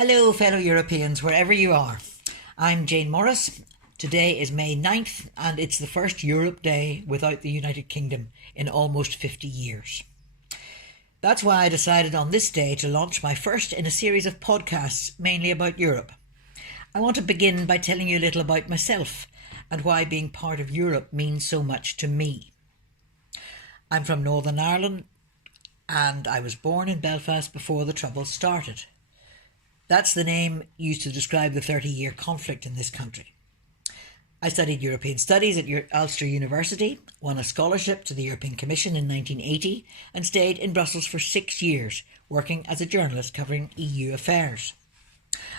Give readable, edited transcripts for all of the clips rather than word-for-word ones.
Hello, fellow Europeans, wherever you are. I'm Jane Morris. Today is May 9th, and it's the first Europe Day without the United Kingdom in almost 50 years. That's why I decided on this day to launch my first in a series of podcasts mainly about Europe. I want to begin by telling you a little about myself and why being part of Europe means so much to me. I'm from Northern Ireland, and I was born in Belfast before the Troubles started. That's the name used to describe the 30-year conflict in this country. I studied European Studies at Ulster University, won a scholarship to the European Commission in 1980 and stayed in Brussels for 6 years, working as a journalist covering EU affairs.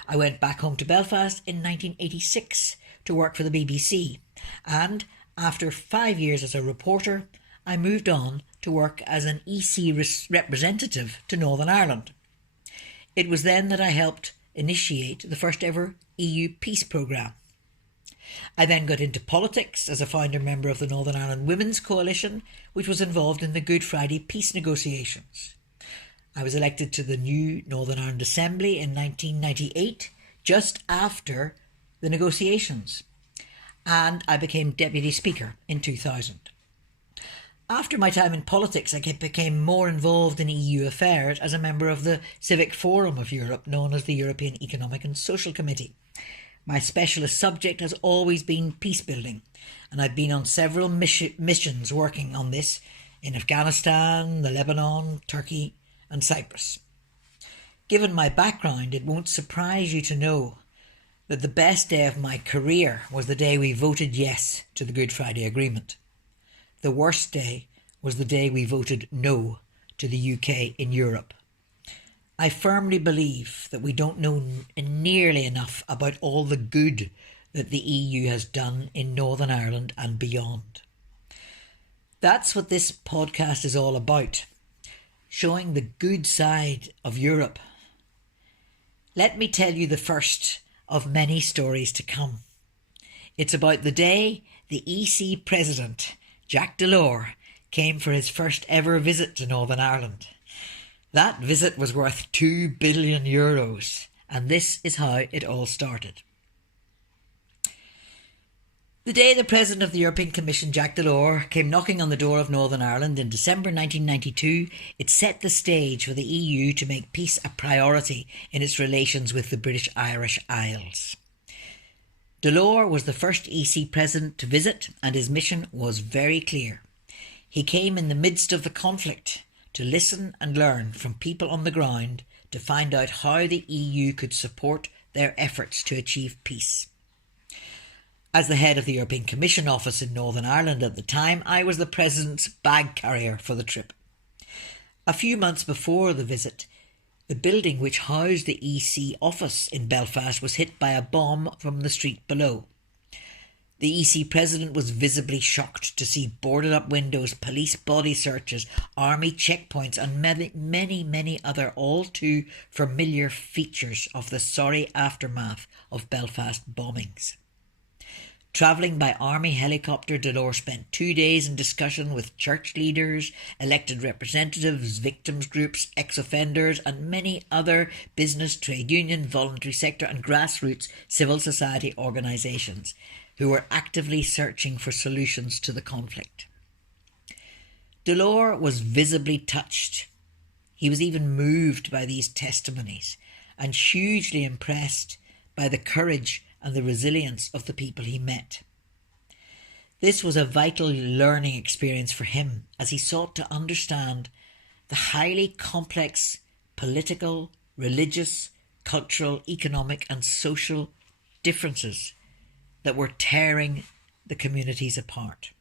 I went back home to Belfast in 1986 to work for the BBC, and after 5 years as a reporter, I moved on to work as an EC representative to Northern Ireland. It was then that I helped initiate the first ever EU peace programme. I then got into politics as a founder member of the Northern Ireland Women's Coalition, which was involved in the Good Friday peace negotiations. I was elected to the new Northern Ireland Assembly in 1998, just after the negotiations, and I became Deputy Speaker in 2000. After my time in politics, I became more involved in EU affairs as a member of the Civic Forum of Europe, known as the European Economic and Social Committee. My specialist subject has always been peace building, and I've been on several missions working on this in Afghanistan, the Lebanon, Turkey and Cyprus. Given my background, it won't surprise you to know that the best day of my career was the day we voted yes to the Good Friday Agreement. The worst day was the day we voted no to the UK in Europe. I firmly believe that we don't know nearly enough about all the good that the EU has done in Northern Ireland and beyond. That's what this podcast is all about, showing the good side of Europe. Let me tell you the first of many stories to come. It's about the day the EC President Jacques Delors came for his first ever visit to Northern Ireland. That visit was worth €2 billion, and this is how it all started. The day the President of the European Commission, Jacques Delors, came knocking on the door of Northern Ireland in December 1992, it set the stage for the EU to make peace a priority in its relations with the British Irish Isles. Delors was the first EC president to visit, and his mission was very clear. He came in the midst of the conflict to listen and learn from people on the ground to find out how the EU could support their efforts to achieve peace. As the head of the European Commission office in Northern Ireland at the time, I was the president's bag carrier for the trip. A few months before the visit, the building which housed the EC office in Belfast was hit by a bomb from the street below. The EC president was visibly shocked to see boarded up windows, police body searches, army checkpoints and many other all too familiar features of the sorry aftermath of Belfast bombings. Travelling by army helicopter, Delors spent 2 days in discussion with church leaders, elected representatives, victims groups, ex-offenders and many other business, trade union, voluntary sector and grassroots civil society organisations who were actively searching for solutions to the conflict. Delors was visibly touched. He was even moved by these testimonies and hugely impressed by the courage and the resilience of the people he met. This was a vital learning experience for him as he sought to understand the highly complex political, religious, cultural, economic and social differences that were tearing the communities apart.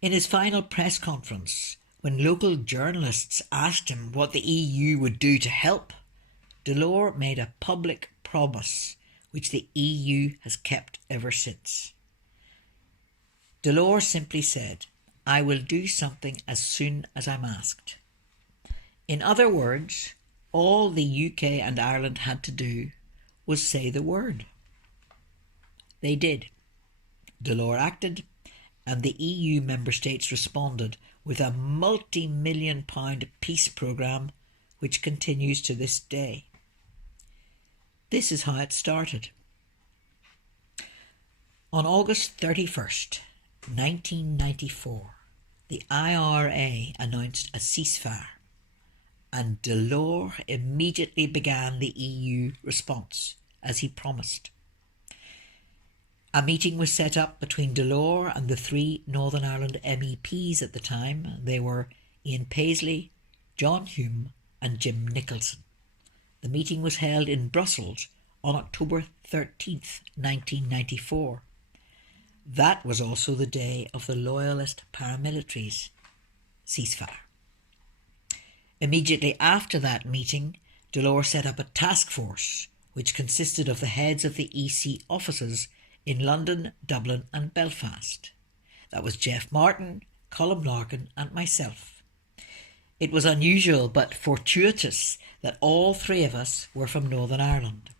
In his final press conference, when local journalists asked him what the EU would do to help, Delors made a public promise which the EU has kept ever since. Delors simply said, "I will do something as soon as I'm asked." In other words, all the UK and Ireland had to do was say the word. They did. Delors acted, and the EU member states responded with a multi-million-pound peace programme which continues to this day. This is how it started. On August 31st, 1994, the IRA announced a ceasefire, and Delors immediately began the EU response, as he promised. A meeting was set up between Delors and the three Northern Ireland MEPs at the time. They were Ian Paisley, John Hume and Jim Nicholson. The meeting was held in Brussels on October 13th, 1994. That was also the day of the Loyalist paramilitaries' ceasefire. Immediately after that meeting, Delors set up a task force which consisted of the heads of the EC offices in London, Dublin and Belfast. That was Jeff Martin, Colm Larkin and myself. It was unusual but fortuitous that all three of us were from Northern Ireland.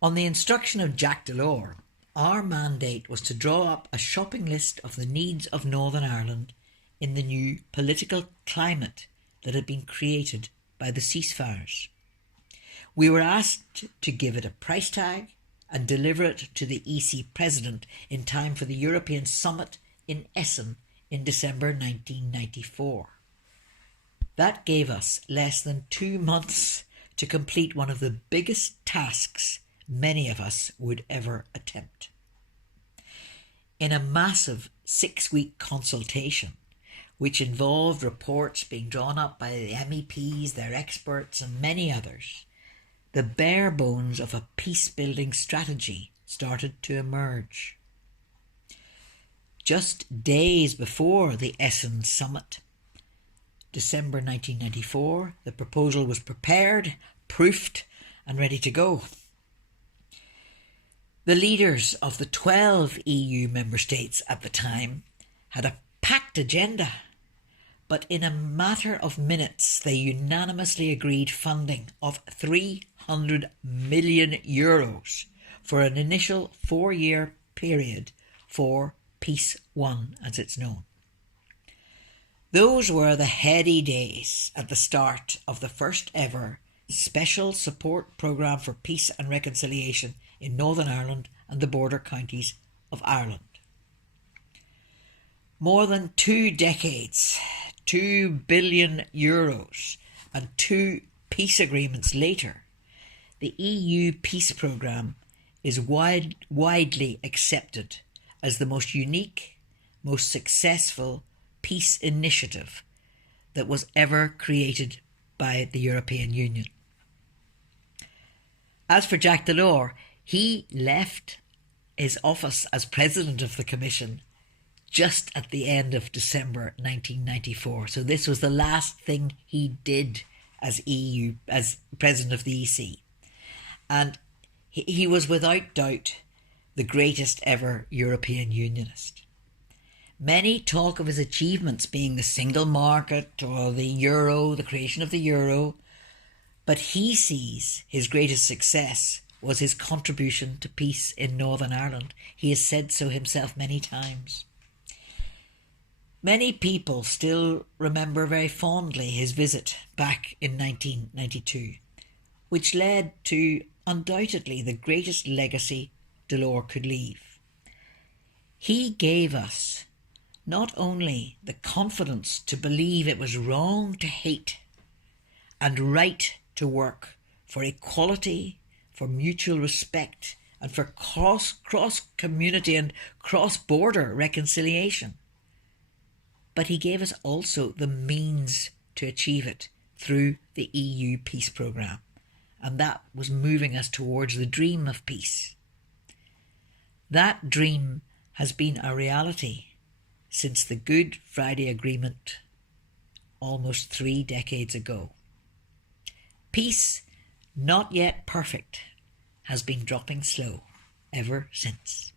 On the instruction of Jacques Delors, our mandate was to draw up a shopping list of the needs of Northern Ireland in the new political climate that had been created by the ceasefires. We were asked to give it a price tag and deliver it to the EC President in time for the European Summit in Essen in December 1994. That gave us less than 2 months to complete one of the biggest tasks many of us would ever attempt. In a massive 6-week consultation, which involved reports being drawn up by the MEPs, their experts and many others, the bare bones of a peace-building strategy started to emerge. Just days before the Essen summit, December 1994, the proposal was prepared, proofed and ready to go. The leaders of the 12 EU member states at the time had a packed agenda, but in a matter of minutes they unanimously agreed funding of €300 million for an initial 4-year period for Peace 1, as it's known. Those were the heady days at the start of the first ever special support programme for peace and reconciliation in Northern Ireland and the border counties of Ireland. More than 2 decades, €2 billion and 2 peace agreements later, the EU peace programme is widely accepted as the most unique, most successful peace initiative that was ever created by the European Union. As for Jacques Delors, he left his office as President of the Commission just at the end of December 1994. So this was the last thing he did as President of the EC. And he was without doubt the greatest ever European Unionist. Many talk of his achievements being the single market or the euro, the creation of the euro, but he sees his greatest success was his contribution to peace in Northern Ireland. He has said so himself many times. Many people still remember very fondly his visit back in 1992, which led to undoubtedly the greatest legacy Delors could leave. He gave us not only the confidence to believe it was wrong to hate and right to work for equality, for mutual respect and for cross-community and cross-border reconciliation, but he gave us also the means to achieve it through the EU peace programme, and that was moving us towards the dream of peace. That dream has been a reality since the Good Friday Agreement almost 3 decades ago. Peace, not yet perfect, has been dropping slow ever since.